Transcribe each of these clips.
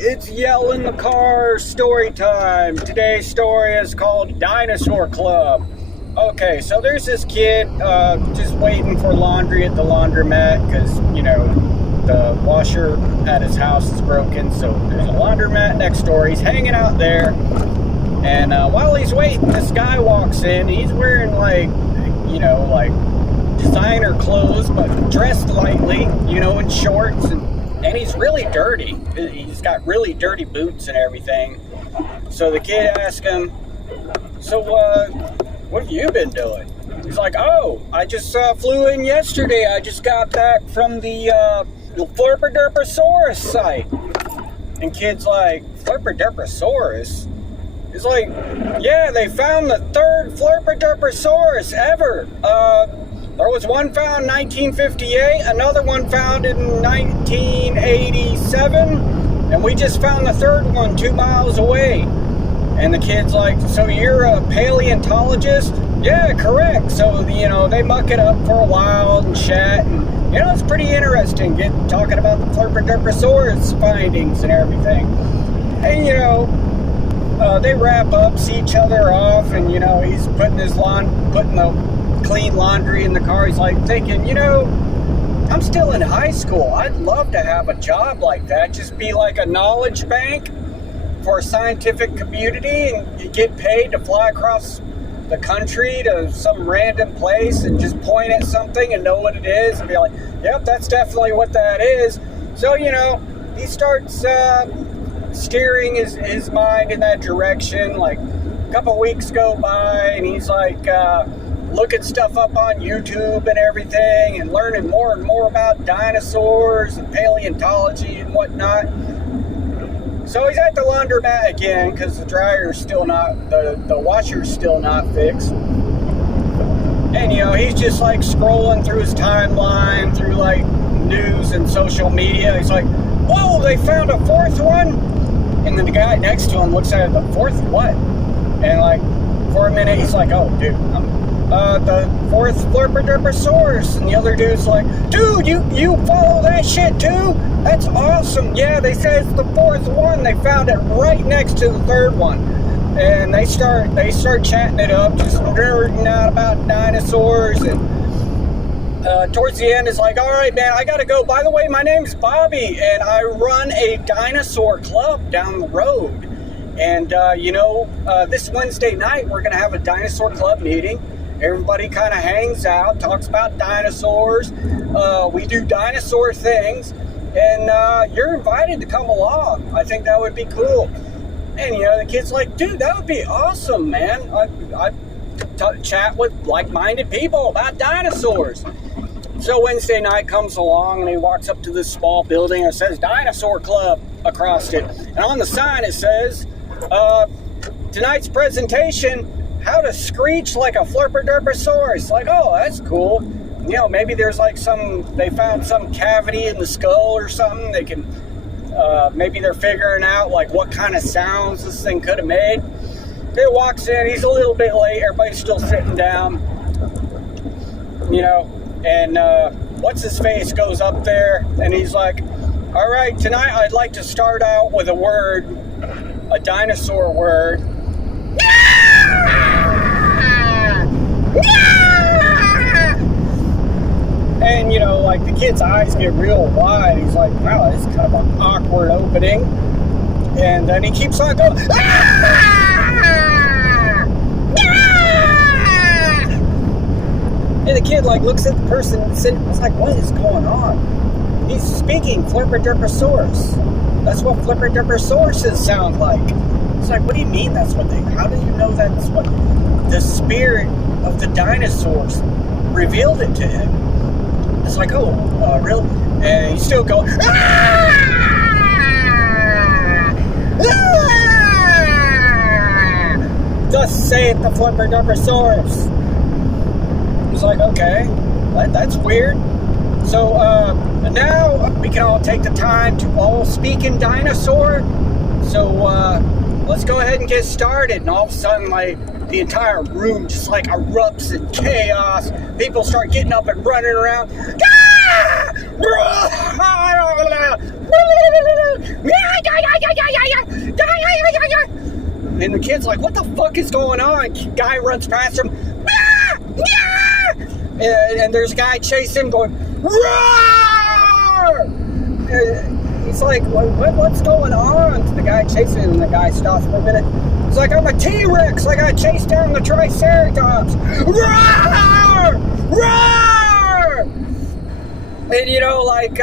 it's Yell in the Car story time. Today's story is called Dinosaur Club. Okay, so there's this kid just waiting for laundry at the laundromat because, you know, the washer at his house is broken. So there's a laundromat next door. He's hanging out there. And while he's waiting, this guy walks in. He's wearing, like, you know, like designer clothes, but dressed lightly, you know, in shorts. And he's really dirty. He's got really dirty boots and everything. So the kid asks him, so, what have you been doing? He's like, oh, I just flew in yesterday. I just got back from the Flerpa-derpasaurus site. And kid's like, Flerpa-derpasaurus? He's like, yeah, they found the third Flerpa-derpasaurus ever. There was one found in 1958, another one found in 1987, and we just found the third one 2 miles away. And the kid's like, so you're a paleontologist? Yeah, correct. So, you know, they muck it up for a while and chat, and, you know, it's pretty interesting talking about the Flerpa-derpasaurus findings and everything. And, you know, they wrap up, see each other off, and, you know, he's putting the clean laundry in the car. He's like thinking, you know, I'm still in high school. I'd love to have a job like that. Just be like a knowledge bank for a scientific community, and you get paid to fly across the country to some random place and just point at something and know what it is and be like, yep, that's definitely what that is. So, you know, he starts steering his mind in that direction. Like a couple weeks go by and he's like looking stuff up on YouTube and everything and learning more and more about dinosaurs and paleontology and whatnot. So he's at the laundromat again because the dryer's still not, the washer's still not fixed. And, you know, he's just like scrolling through his timeline, through like news and social media. He's like, whoa, they found a fourth one? And then the guy next to him looks at it, the fourth what? And like, for a minute, he's like, oh, dude, the fourth Flerpa-derpasaurus. And the other dude's like, dude, you follow that shit too? That's awesome. Yeah, they say it's the fourth one. They found it right next to the third one. And they start chatting it up, just nerding out about dinosaurs. And towards the end, it's like, all right, man, I gotta go. By the way, my name's Bobby, and I run a dinosaur club down the road. And, you know, this Wednesday night, we're gonna have a dinosaur club meeting. Everybody kind of hangs out, talks about dinosaurs. We do dinosaur things. And you're invited to come along. I think that would be cool. And, you know, the kid's like, dude, that would be awesome, man. I chat with like-minded people about dinosaurs. So Wednesday night comes along, and he walks up to this small building, and it says Dinosaur Club across it. And on the sign it says, tonight's presentation, how to screech like a Flerpa-derpasaurus. Like, oh, that's cool. You know, maybe there's like they found some cavity in the skull or something. They can, maybe they're figuring out like what kind of sounds this thing could have made. He walks in, he's a little bit late, everybody's still sitting down, you know, and what's his face goes up there and he's like, all right, tonight I'd like to start out with a word, a dinosaur word. And, you know, like, the kid's eyes get real wide. He's like, wow, this is kind of an awkward opening. And then he keeps on going, And the kid, like, looks at the person sitting, it's like, what is going on? He's speaking Flerpa-derpasaurus. That's what Flerpa-derpasauruses sound like. It's like, what do you mean that's what they, how do you know that's what the spirit of the dinosaurs revealed it to him? It's like, oh, really? And he's still going, thus saith the Flerpa-derpasaurus. He's like, okay, that's weird. So now we can all take the time to all speak in dinosaur. So let's go ahead and get started. And all of a sudden, like, the entire room just like erupts in chaos. People start getting up and running around. the kid's like, what the fuck is going on? Guy runs past him. Ah! Ah! And there's a guy chasing him going, roar! He's like, what's going on? The guy chasing him, and the guy stops for a minute. He's like, I'm a T-Rex. I got chased down the Triceratops. Roar! Roar! And, you know, like,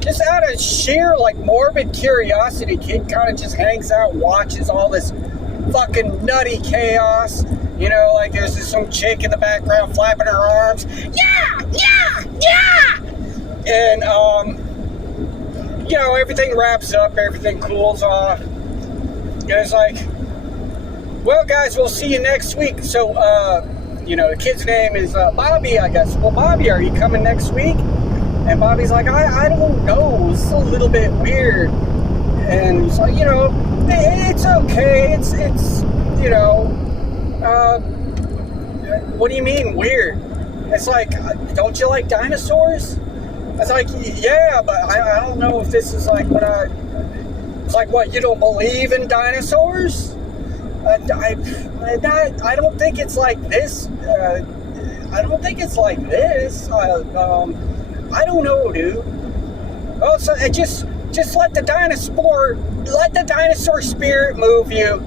just out of sheer, like, morbid curiosity, kid kind of just hangs out, watches all this fucking nutty chaos. You know, like, there's just some chick in the background flapping her arms. Yeah! Yeah! Yeah! And, you know, everything wraps up, everything cools off. And it's like, well, guys, we'll see you next week. So, you know, the kid's name is Bobby, I guess. Well, Bobby, are you coming next week? And Bobby's like, I don't know. It's a little bit weird. And he's like, you know, it's okay. It's you know, what do you mean weird? It's like, don't you like dinosaurs? I was like, yeah, but I don't know if this is like what it's like, what, you don't believe in dinosaurs? I don't think it's like this. I don't think it's like this. I don't know, dude. Oh, so just let the dinosaur spirit move you,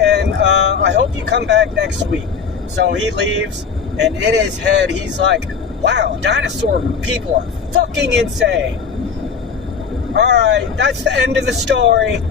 and I hope you come back next week. So he leaves, and in his head, he's like, wow, dinosaur people are fucking insane. Alright, that's the end of the story.